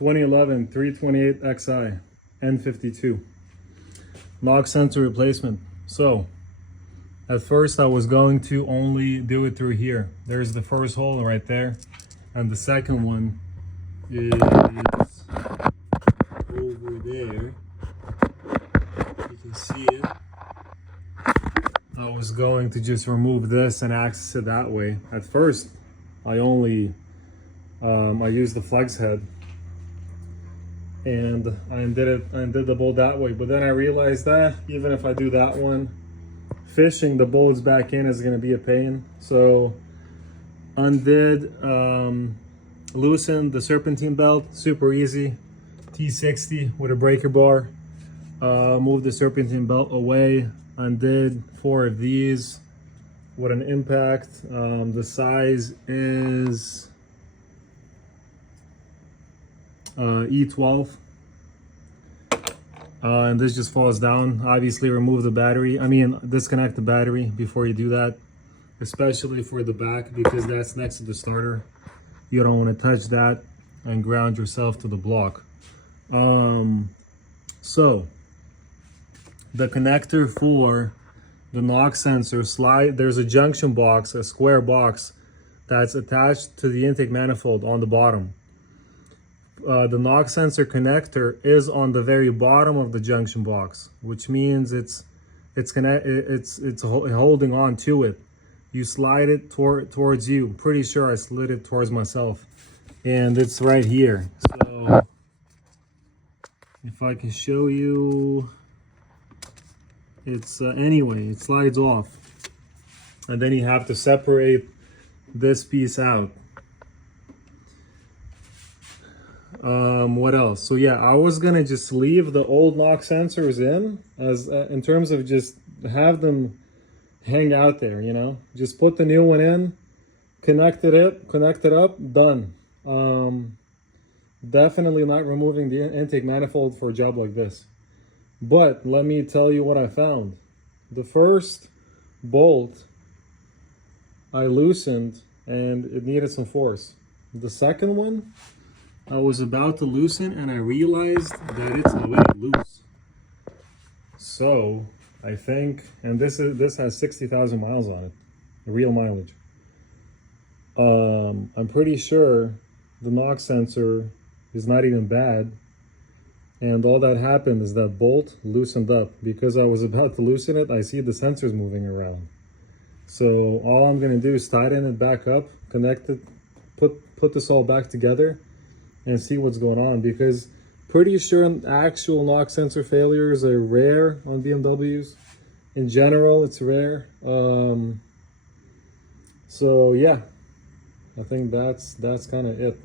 2011 328xi N52 knock sensor replacement. So at first I was going to only do it through here. There's the first hole right there, and the second one is over there. You can see it. I was going to just remove this and access it that way. At first I only I used the flex head and I undid the bolt that way, but then I realized that even if I do that one, fishing the bolts back in is going to be a pain. So undid, loosened the serpentine belt, super easy, T60 with a breaker bar. Moved the serpentine belt away, undid 4 of these with an impact. The size is E12, and this just falls down. Obviously remove the battery, disconnect the battery before you do that, especially for the back, because that's next to the starter. You don't want to touch that and ground yourself to the block. So the connector for the knock sensor slide, there's a junction box, a square box that's attached to the intake manifold on the bottom. The knock sensor connector is on the very bottom of the junction box, which means it's holding on to it. You slide it towards you. Pretty sure I slid it towards myself, and it's right here. So if I can show you, it's anyway, it slides off, and then you have to separate this piece out. What else? So yeah, I was gonna just leave the old knock sensors in terms of just have them hang out there, you know, just put the new one in, connect it up, done. Definitely not removing the intake manifold for a job like this. But let me tell you what I found. The first bolt I loosened and it needed some force. The second one I was about to loosen and I realized that it's already loose. So I think, and this has 60,000 miles on it, real mileage. I'm pretty sure the knock sensor is not even bad, and all that happened is that bolt loosened up. Because I was about to loosen it, I see the sensors moving around. So all I'm gonna do is tighten it back up, connect it, put this all back together, and see what's going on, because pretty sure actual knock sensor failures are rare on BMWs. In general, it's rare. So yeah, I think that's kind of it.